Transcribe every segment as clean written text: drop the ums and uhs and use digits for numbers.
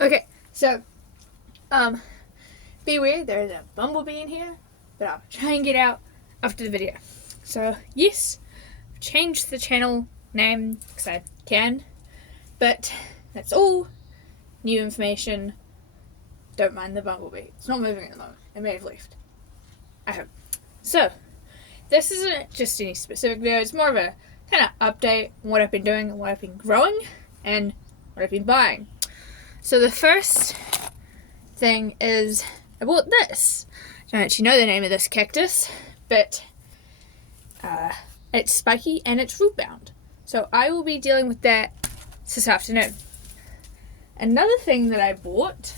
Okay, so, beware, there is a bumblebee in here, but I'll try and get out after the video. So, yes, I've changed the channel name because I can, but that's all new information. Don't mind the bumblebee. It's not moving at the moment. It may have left. I hope. So, this isn't just any specific video, it's more of a kind of update on what I've been doing and what I've been growing and what I've been buying. So the first thing is I bought this. I don't actually know the name of this cactus, but it's spiky and it's root bound. So I will be dealing with that this afternoon. Another thing that I bought,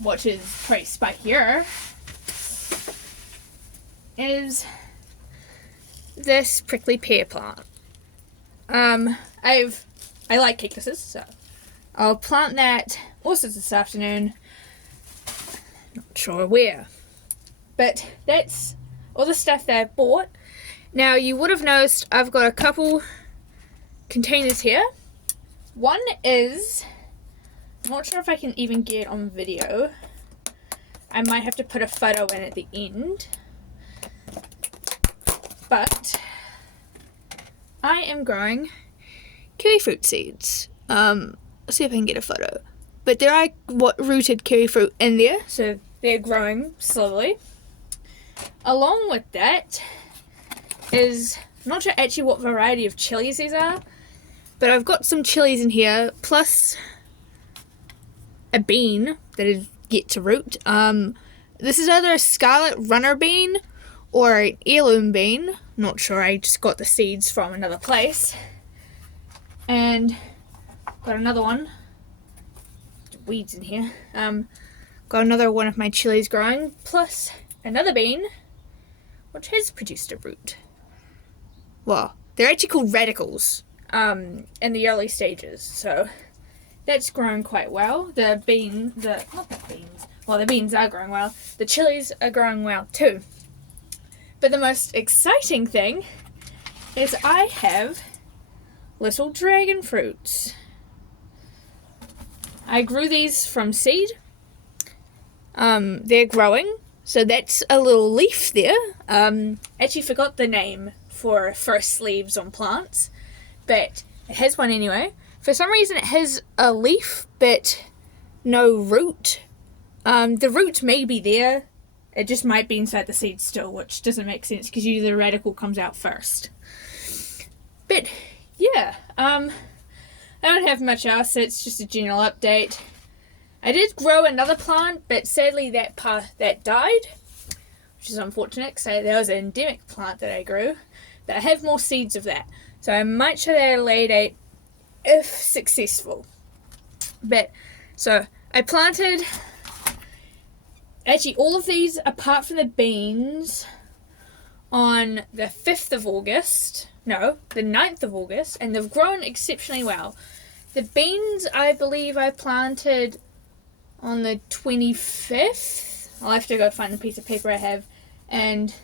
which is pretty spikier, is this prickly pear plant. I like cactuses, so I'll plant that also this afternoon. Not sure where. But that's all the stuff that I bought. Now you would have noticed I've got a couple containers here. One is, I'm not sure if I can even get it on video. I might have to put a photo in at the end. But I am growing kiwi fruit seeds. Let's see if I can get a photo. But there are rooted kiwi fruit in there, so they're growing slowly. Along with that is, I'm not sure actually what variety of chilies these are, but I've got some chilies in here, plus a bean that is yet to root. This is either a scarlet runner bean or an heirloom bean. Not sure, I just got the seeds from another place. And got another one. Weeds in here. Got another one of my chilies growing, plus another bean, which has produced a root. Well, they're actually called radicals in the early stages, so that's grown quite well. The beans are growing well. The chilies are growing well too. But the most exciting thing is I have little dragon fruits. I grew these from seed. They're growing, so that's a little leaf there. Actually forgot the name for first leaves on plants, but it has one anyway. For some reason it has a leaf, but no root. The root may be there. It just might be inside the seed still, which doesn't make sense because usually the radical comes out first. But yeah, I don't have much else. It's just a general update. I did grow another plant, but sadly that died, which is unfortunate because there was an endemic plant that I grew. But I have more seeds of that, so I might show that at a later date if successful. But so I planted actually all of these apart from the beans on the 5th of August. No, the 9th of August, and they've grown exceptionally well. The beans, I believe I planted on the 25th. I'll have to go find the piece of paper I have. And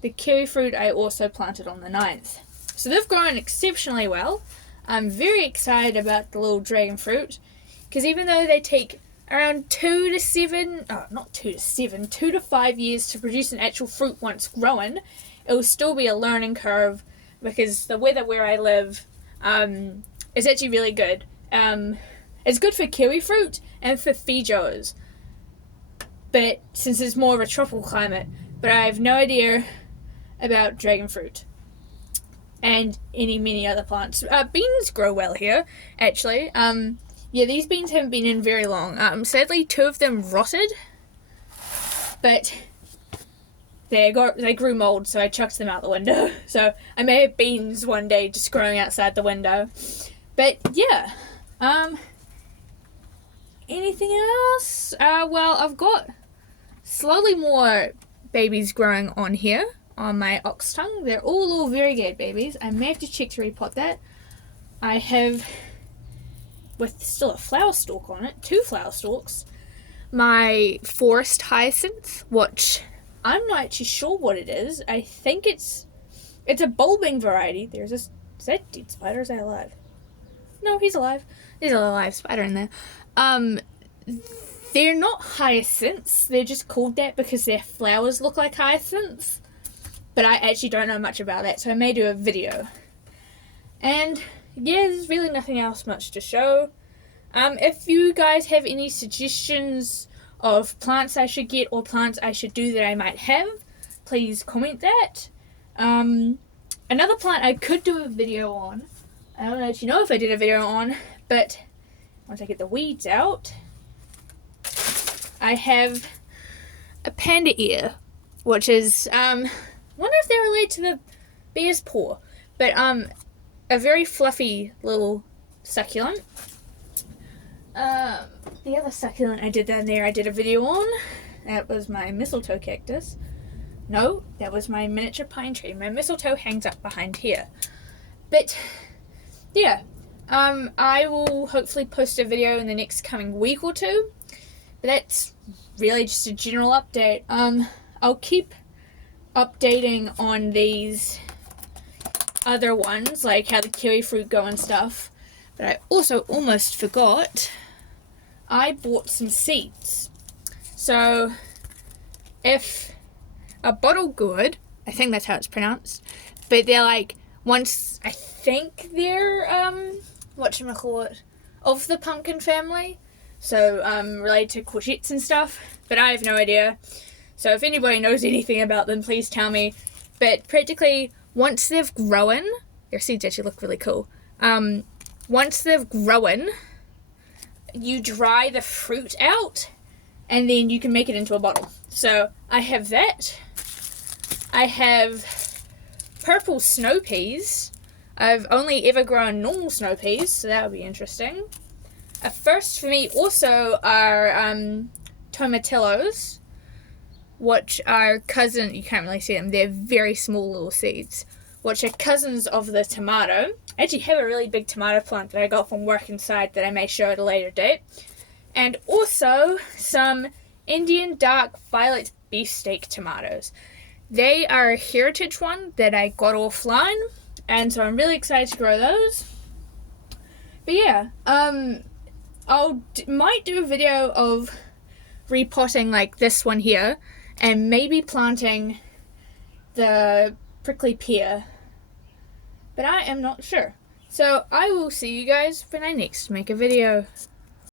the kiwi fruit I also planted on the 9th. So they've grown exceptionally well. I'm very excited about the little dragon fruit, because even though they take around 2 to 5 years to produce an actual fruit once grown, it will still be a learning curve, because the weather where I live is actually really good. It's good for kiwi fruit and for feijoas, but since it's more of a tropical climate. But I have no idea about dragon fruit and many other plants. Beans grow well here, actually. Yeah, these beans haven't been in very long. Sadly, 2 of them rotted, but they grew mold, so I chucked them out the window. So I may have beans one day just growing outside the window. But yeah, anything else? Well, I've got slowly more babies growing on here on my ox tongue. They're all variegated babies. I may have to check to repot that. I have, with still a flower stalk on it, 2 flower stalks, my forest hyacinth, which I'm not actually sure what it is. I think it's a bulbing variety. Is that dead spider? Is that alive? No, he's alive. There's a live spider in there. They're not hyacinths. They're just called that because their flowers look like hyacinths. But I actually don't know much about that, so I may do a video. And yeah, there's really nothing else much to show. If you guys have any suggestions of plants I should get or plants I should do that I might have, please comment that. Another plant I could do a video on, I don't actually know if I did a video on, but once I get the weeds out, I have a panda ear, which is, wonder if they're related to the bear's paw, but a very fluffy little succulent. The other succulent I did down there I did a video on. That was my mistletoe cactus. No, that was my miniature pine tree. My mistletoe hangs up behind here. But yeah, I will hopefully post a video in the next coming week or two. But that's really just a general update. I'll keep updating on these other ones, like how the kiwi fruit go and stuff. But I also almost forgot, I bought some seeds. So if a bottle gourd, I think that's how it's pronounced, but they're like, once, I think they're, whatchamacallit, of the pumpkin family. So, related to courgettes and stuff, but I have no idea. So if anybody knows anything about them, please tell me. But practically, once they've grown, their seeds actually look really cool. Once they've grown, you dry the fruit out, and then you can make it into a bottle. So I have that. I have purple snow peas. I've only ever grown normal snow peas, so that would be interesting. A first for me also are tomatillos, which are cousin, you can't really see them, they're very small little seeds, which are cousins of the tomato. I actually have a really big tomato plant that I got from work inside that I may show at a later date. And also some Indian dark violet beefsteak tomatoes. They are a heritage one that I got offline, and so I'm really excited to grow those. But yeah, might do a video of repotting like this one here, and maybe planting the prickly pear, but I am not sure. So I will see you guys when I next make a video.